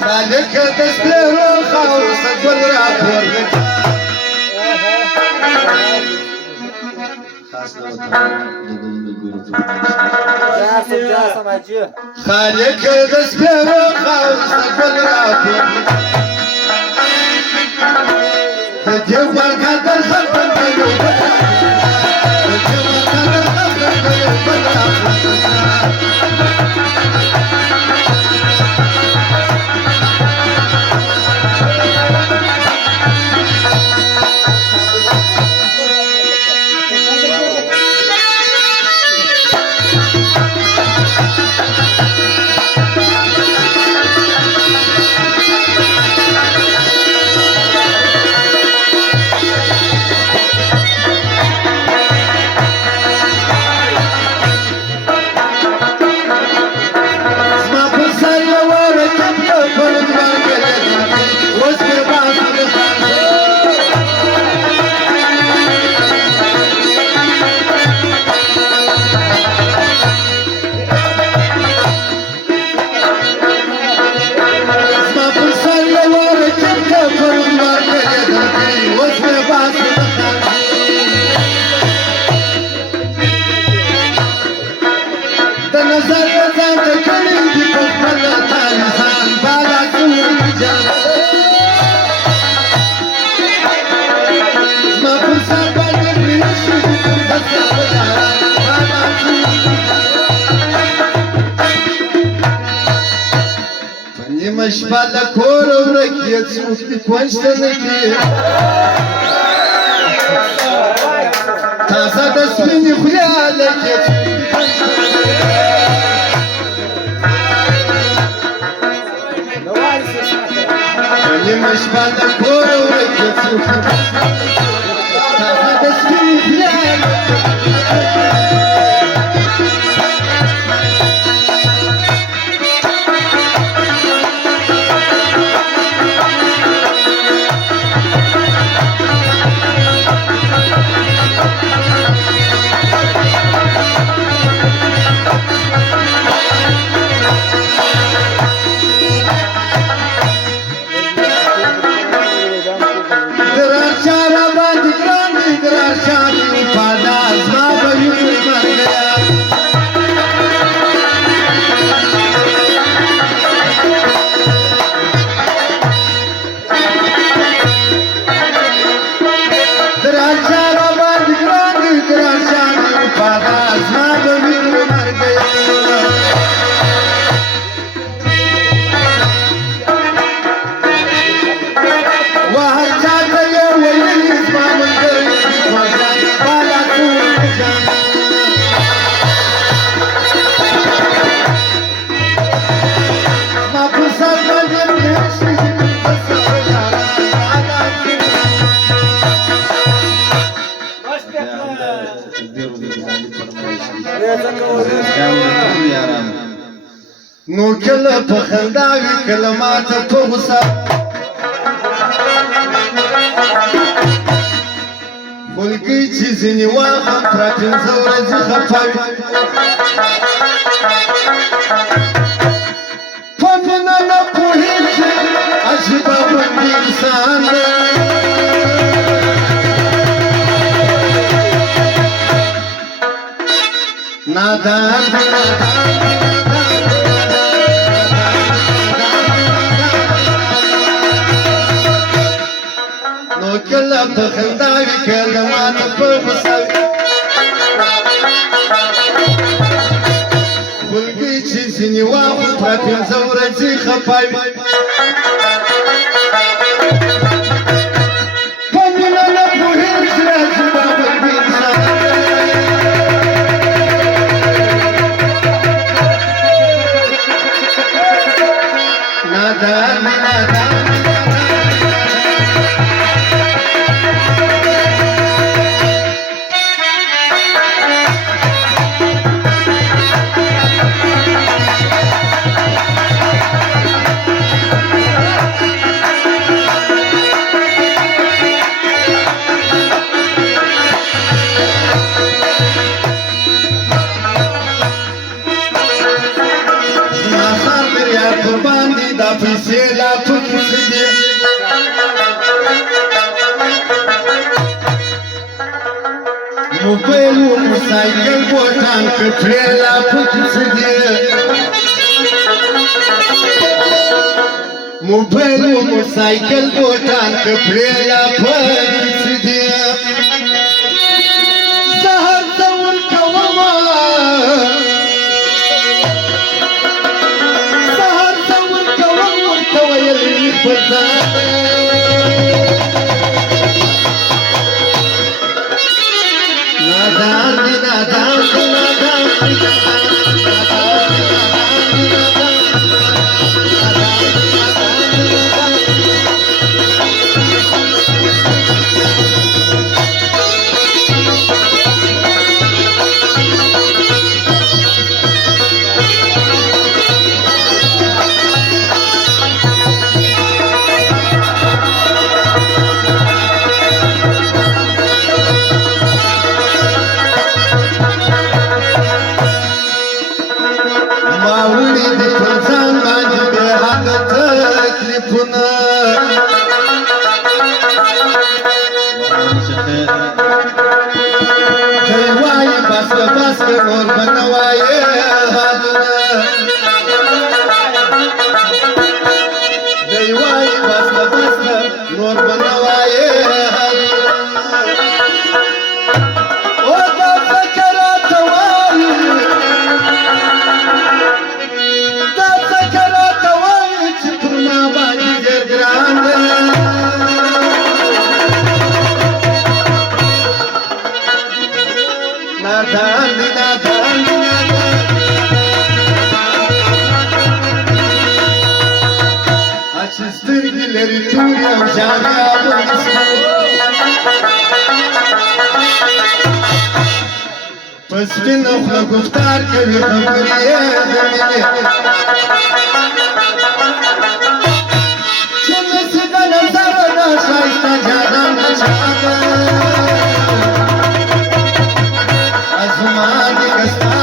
خالك تسبير الخوص قدرات ورقك خالك تسبير الخوص قدرات ورقك تجيب القدر خلف القلوب تجيب القدر خلف القلوب شپه د کور ورک یې څوک دې کوشته نه کړي تازه د سپینې خولې هلکې نیمه شپه د کور ورک یې څوک تازه د سپینې خولې نو کله په خندا وي کله ماته په غوسه خلګي چې ځینې واخم پوره پنځه ورځې خفه وي په مینه نه پوهېږي عجیبه غوندې انسان دی نادان نو کله په خندا وي کله ماته په غوسه وي خلګي چې ځینې واخم پوره پنځه ورځې خفه وي په مینه نه پوهېږي عجیبه غوندې انسان نادان نادان Office لا تفسدي موبایل و موسایکل بوتان کپړې لا تفسدي موبایل و موسایکل بوتان کپړې لا تفسدي سهار دور کوما سهار دور کوما ورته ویل په پسپین اخلا گفتار کوي خبرې زمینه چې مې د نظر نه شایسته جانان نشاده ازما دې کستا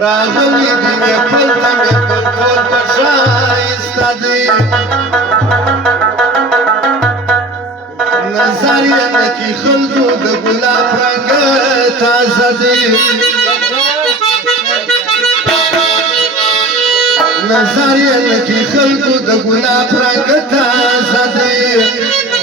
راغلی دی می پلتا می پلتول پشایستا دی نظر یې نکی خلکو د ګلاب رنګ تازه دی نظر یې نکی خلکو د ګلاب رنګ تازه دی